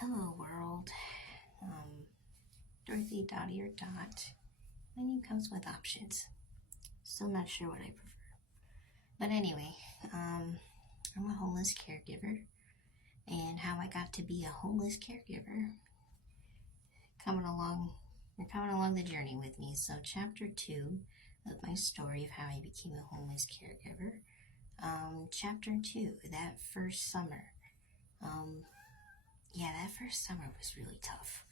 Hello, world. Dorothy Dottie or Dot. My name comes with options. Still not sure what I prefer. But anyway, I'm a homeless caregiver, and how I got to be a homeless caregiver. Coming along, you're coming along the journey with me. So, chapter 2 of my story of how I became a homeless caregiver. Chapter 2, that first summer. Um, that first summer was really tough.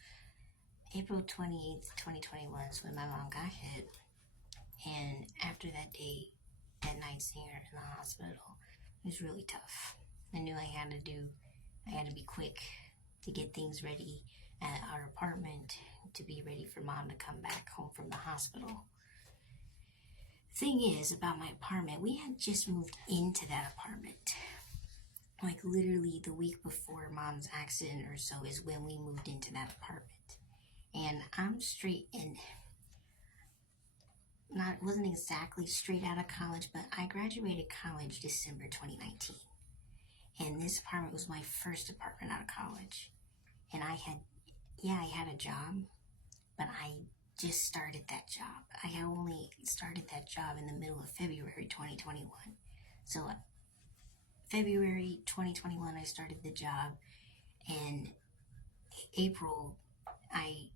April 28th, 2021 is when my mom got hit. And after that day, that night seeing her in the hospital, it was really tough. I knew I had to be quick to get things ready at our apartment to be ready for mom to come back home from the hospital. Thing is, about my apartment, we had just moved into that apartment. Like literally the week before mom's accident or so is when we moved into that apartment. And I'm straight and wasn't exactly straight out of college, but I graduated college December 2019. And this apartment was my first apartment out of college. And I had a job, but I just started that job. I had only started that job in the middle of February 2021. So February 2021, I started the job, and April, I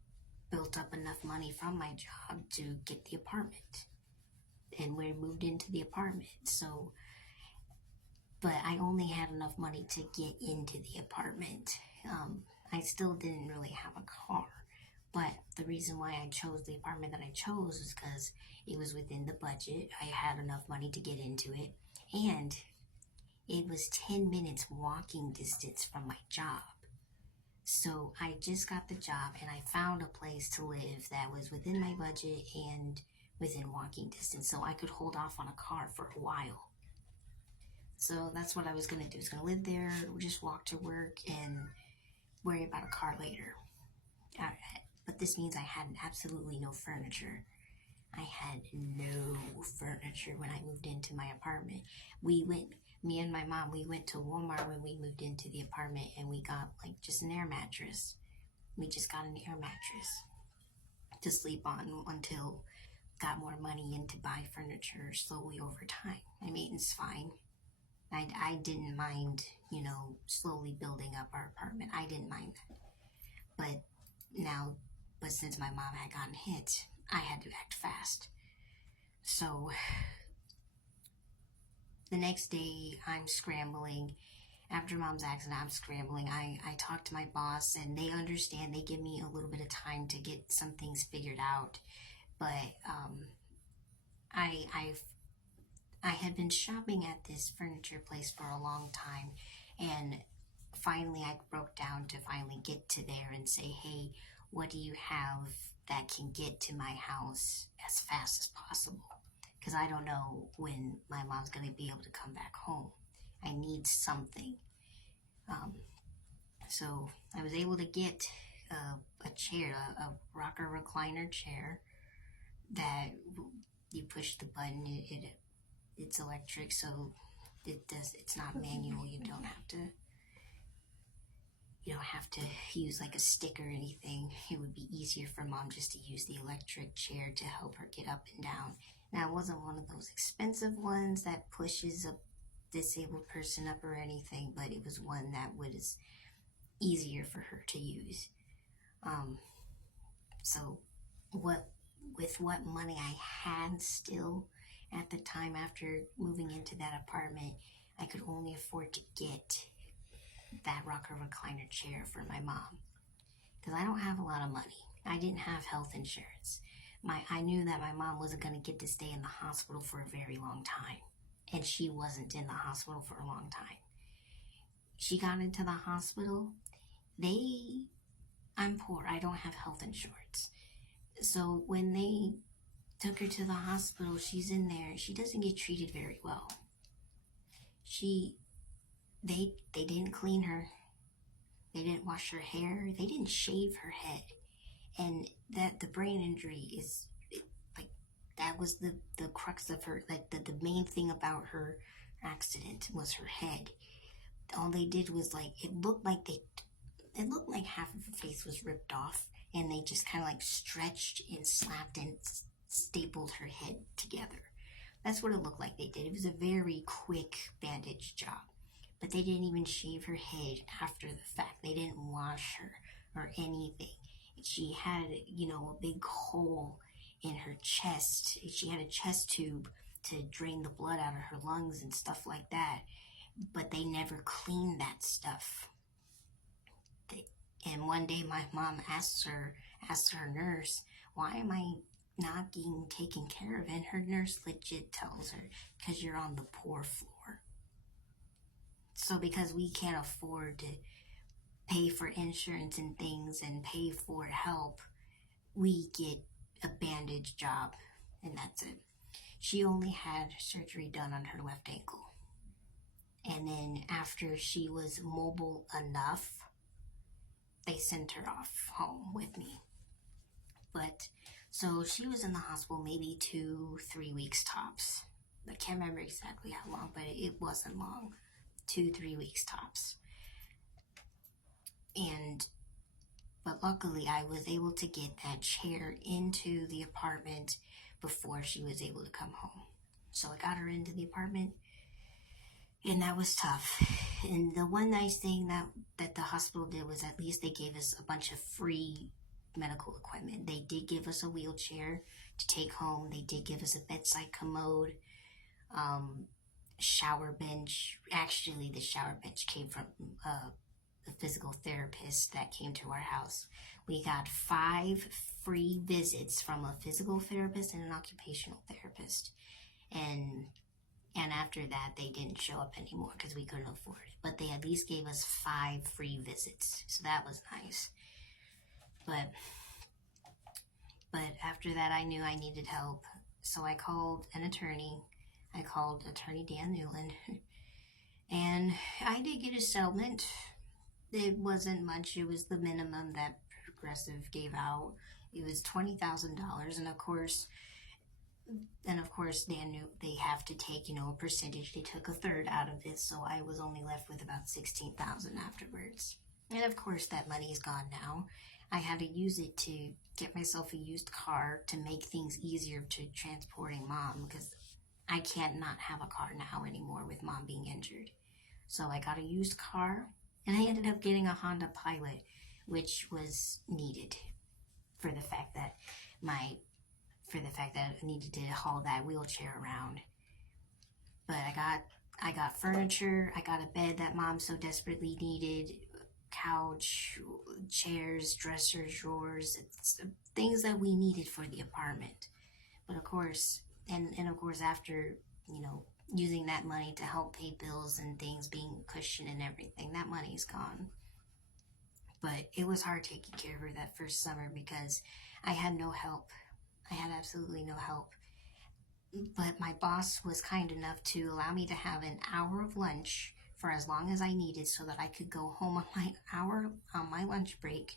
built up enough money from my job to get the apartment. And we moved into the apartment. So, but I only had enough money to get into the apartment. I still didn't really have a car. But the reason why I chose the apartment that I chose is because it was within the budget. I had enough money to get into it. And it was 10 minutes walking distance from my job. So I just got the job and I found a place to live that was within my budget and within walking distance. So I could hold off on a car for a while. So that's what I was going to do. I was going to live there, just walk to work, and worry about a car later. But this means I had absolutely no furniture. I had no furniture when I moved into my apartment. Me and my mom, we went to Walmart when we moved into the apartment, and we got like just an air mattress. We just got an air mattress to sleep on until got more money in to buy furniture slowly over time. I mean, it's fine. I didn't mind, slowly building up our apartment. I didn't mind that. But since my mom had gotten hit, I had to act fast. So the next day, I'm scrambling. After mom's accident, I'm scrambling. I talk to my boss, and they understand. They give me a little bit of time to get some things figured out. But I had been shopping at this furniture place for a long time, and finally I broke down to finally get to there and say, hey, what do you have that can get to my house as fast as possible? Because I don't know when my mom's going to be able to come back home. I need something. So I was able to get a chair, a rocker recliner chair that you push the button, it's electric, so it's not manual. You don't have to use like a stick or anything. It would be easier for mom just to use the electric chair to help her get up and down. Now, it wasn't one of those expensive ones that pushes a disabled person up or anything, but it was one that was easier for her to use. So with what money I had still at the time after moving into that apartment, I could only afford to get that rocker recliner chair for my mom, because I don't have a lot of money. I didn't have health insurance. I knew that my mom wasn't going to get to stay in the hospital for a very long time, and she wasn't in the hospital for a long time. She got into the hospital. I'm poor. I don't have health insurance. So when they took her to the hospital, she's in there. She doesn't get treated very well. They didn't clean her. They didn't wash her hair. They didn't shave her head. And that the brain injury is like, that was the crux of her, like the main thing about her accident was her head. All they did was, like, it looked like they it looked like half of her face was ripped off, and they just kind of like stretched and slapped and stapled her head together. That's what it looked like they did. It was a very quick bandage job. But they didn't even shave her head after the fact. They didn't wash her or anything. She had, a big hole in her chest. She had a chest tube to drain the blood out of her lungs and stuff like that. But they never cleaned that stuff. And one day my mom asked her nurse, why am I not being taken care of? And her nurse legit tells her, because you're on the poor floor. So because we can't afford to pay for insurance and things and pay for help, we get a bandage job, and that's it. She only had surgery done on her left ankle. And then after she was mobile enough, they sent her off home with me. But so she was in the hospital maybe 2-3 weeks tops. I can't remember exactly how long, but it wasn't long. 2-3 weeks tops. But luckily I was able to get that chair into the apartment before she was able to come home. So I got her into the apartment, and that was tough. And the one nice thing that the hospital did was at least they gave us a bunch of free medical equipment. They did give us a wheelchair to take home. They did give us a bedside commode, shower bench. Actually, the shower bench came from the physical therapist that came to our house. We got 5 free visits from a physical therapist and an occupational therapist. And after that, they didn't show up anymore because we couldn't afford it. But they at least gave us 5 free visits. So that was nice. But after that, I knew I needed help. So I called an attorney. I called Attorney Dan Newland. And I did get a settlement. It wasn't much. It was the minimum that Progressive gave out. It was $20,000. And of course, Dan knew they have to take, a percentage. They took a third out of it. So I was only left with about $16,000 afterwards. And of course, that money is gone now. I had to use it to get myself a used car to make things easier to transporting Mom, because I can't not have a car now anymore with Mom being injured. So I got a used car, and I ended up getting a Honda Pilot, which was needed for the fact that I needed to haul that wheelchair around. But I got furniture. I got a bed that Mom so desperately needed, couch, chairs, dressers, drawers, things that we needed for the apartment. But of course, and of course after, using that money to help pay bills and things, being cushioned and everything, that money's gone. But it was hard taking care of her that first summer because I had no help. I had absolutely no help. But my boss was kind enough to allow me to have an hour of lunch for as long as I needed so that I could go home on my hour on my lunch break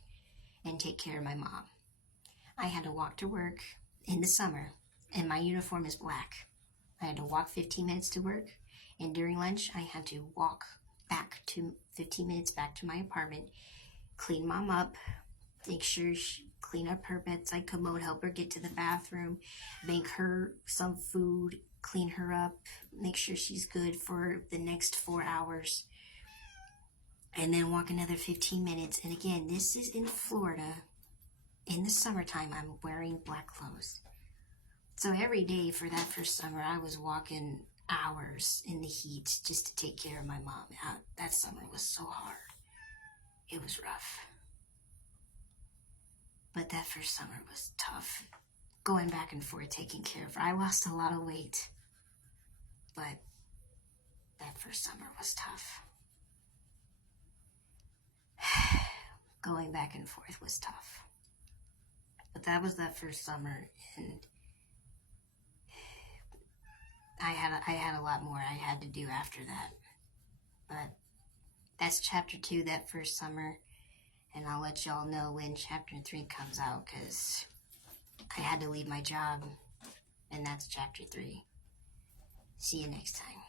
and take care of my mom. I had to walk to work in the summer, and my uniform is black. I had to walk 15 minutes to work, and during lunch I had to walk back to 15 minutes back to my apartment, clean Mom up, make sure she clean up her bedside commode, help her get to the bathroom, make her some food, clean her up, make sure she's good for the next 4 hours, and then walk another 15 minutes. And again, this is in Florida. In the summertime, I'm wearing black clothes. So every day for that first summer, I was walking hours in the heat just to take care of my mom. That summer was so hard. It was rough. But that first summer was tough. Going back and forth, taking care of her. I lost a lot of weight. But that first summer was tough. Going back and forth was tough. But that was that first summer, and I had a lot more I had to do after that. But that's chapter 2, that first summer. And I'll let y'all know when chapter 3 comes out, because I had to leave my job, and that's chapter 3. See you next time.